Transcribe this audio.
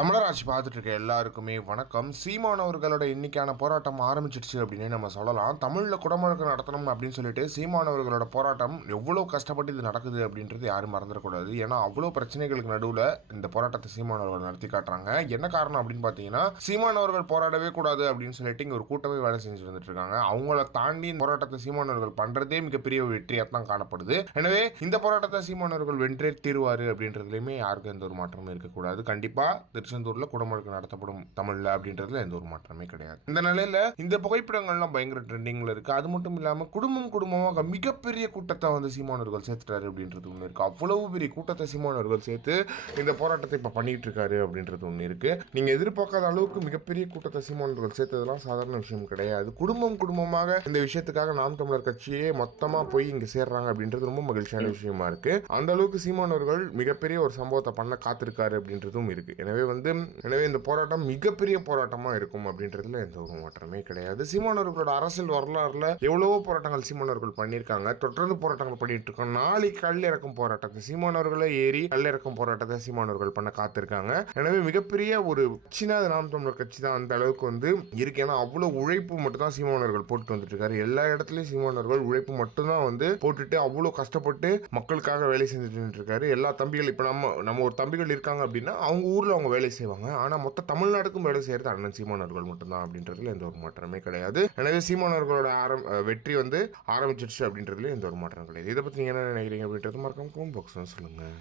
தமிழராட்சி பார்த்துட்டு இருக்க எல்லாருக்குமே வணக்கம். சீமானவர்களோட இன்னைக்கான போராட்டம் ஆரம்பிச்சிடுச்சு அப்படின்னு நம்ம சொல்லலாம். தமிழில் குடமுழக்கு நடத்தணும் அப்படின்னு சொல்லிட்டு சீமானவர்களோட போராட்டம் எவ்வளோ கஷ்டப்பட்டு இது நடக்குது அப்படின்றது யாரும் மறந்துடக்கூடாது. ஏன்னா அவ்வளோ பிரச்சனைகளுக்கு நடுவில் இந்த போராட்டத்தை சீமானவர்கள் நடத்தி காட்டுறாங்க. என்ன காரணம் அப்படின்னு பார்த்தீங்கன்னா சீமானவர்கள் போராடவே கூடாது அப்படின்னு சொல்லிட்டு இங்கே ஒரு கூட்டமே வேலை செஞ்சு வந்துட்டு இருக்காங்க அவங்கள தாண்டி இந்த போராட்டத்தை சீமானவர்கள் பண்ணுறதே மிகப்பெரிய வெற்றியாக தான் காணப்படுது. எனவே இந்த போராட்டத்தை சீமானவர்கள் வென்றே தீர்வாரு அப்படின்றதுலையுமே யாருக்கும் எந்த ஒரு மாற்றமும் இருக்கக்கூடாது. கண்டிப்பா திருச்செந்தூர்ல குடமுழுக்கு நடத்தப்படும் தமிழ்ல அப்படின்றதுல எந்த ஒரு மாற்றமே கிடையாது. இந்த நிலையில இந்த புகைப்படங்கள்லாம் பயங்கர ட்ரெண்டிங்ல இருக்கு. அது மட்டும் இல்லாம குடும்பம் குடும்பமாக மிகப்பெரிய கூட்டத்தை வந்து சீமானவர்கள் சேர்த்துட்டாரு அப்படின்றது ஒன்று இருக்கு. அவ்வளவு பெரிய கூட்டத்தை சீமானவர்கள் சேர்த்து இந்த போராட்டத்தை இப்ப பண்ணிட்டு இருக்காரு அப்படின்றது ஒன்று இருக்கு. நீங்க எதிர்பார்க்காத அளவுக்கு மிகப்பெரிய கூட்டத்தை சீமானவர்கள் சேர்த்ததெல்லாம் சாதாரண விஷயம் கிடையாது. குடும்பம் குடும்பமாக இந்த விஷயத்துக்காக நாம் தமிழர் கட்சியே மொத்தமா போய் இங்க சேர்றாங்க அப்படின்றது ரொம்ப மகிழ்ச்சியான விஷயமா இருக்கு. அந்த அளவுக்கு சீமானவர்கள் மிகப்பெரிய ஒரு சம்பவத்தை பண்ண காத்திருக்காரு அப்படின்றதும் இருக்கு. எனவே வந்து எனவே இந்த போராட்டம் மிகப்பெரிய போராட்டமாக இருக்கும் அப்படின்றதுல எந்த ஒரு மாற்றமே கிடையாது. சீமானவர்களோட அரசியல் வரலாறுல எவ்வளவோ போராட்டங்கள் சீமானவர்கள் பண்ணியிருக்காங்க. தொடர்ந்து போராட்டங்கள் பண்ணிட்டு இருக்கோம். நாளைக்கு கல் இறக்கும் போராட்டத்தை சீமானவர்களை ஏறி கல் இறக்கும் போராட்டத்தை சீமானவர்கள் பண்ண காத்திருக்காங்க. எனவே மிகப்பெரிய ஒரு சின்ன நாம் தமிழர் கட்சி தான் அந்த அளவுக்கு வந்து இருக்கு. ஏன்னா அவ்வளவு உழைப்பு மட்டும் தான் சீமானவர்கள் போட்டு வந்துட்டு இருக்காரு. எல்லா இடத்துலயும் சீமானவர்கள் உழைப்பு மட்டும்தான் வந்து போட்டுட்டு அவ்வளவு கஷ்டப்பட்டு மக்களுக்காக வேலை செஞ்சுட்டு இருக்காரு. எல்லா தம்பிகள் இப்போ நம்ம நம்ம ஒரு தம்பிகள் இருக்காங்க அப்படின்னா அவங்க ஊர்ல அவங்க வேலை செய்வாங்க. ஆனால் மொத்த தமிழ்நாட்டுக்கும் வேலை செய்யறது அண்ணன் சீமானவர்கள் மட்டும்தான் அப்படின்றதுல எந்த ஒரு மாற்றமே கிடையாது. எனவே சீமானவர்களோட ஆரம் வெற்றி வந்து ஆரம்பிச்சிருச்சு அப்படின்றதுல எந்த ஒரு மாற்றம் கிடையாது. இதை பற்றி நீங்கள் என்ன நினைக்கிறீங்க அப்படின்றது மறக்காம கமெண்ட் பாக்ஸ் சொல்லுங்கள்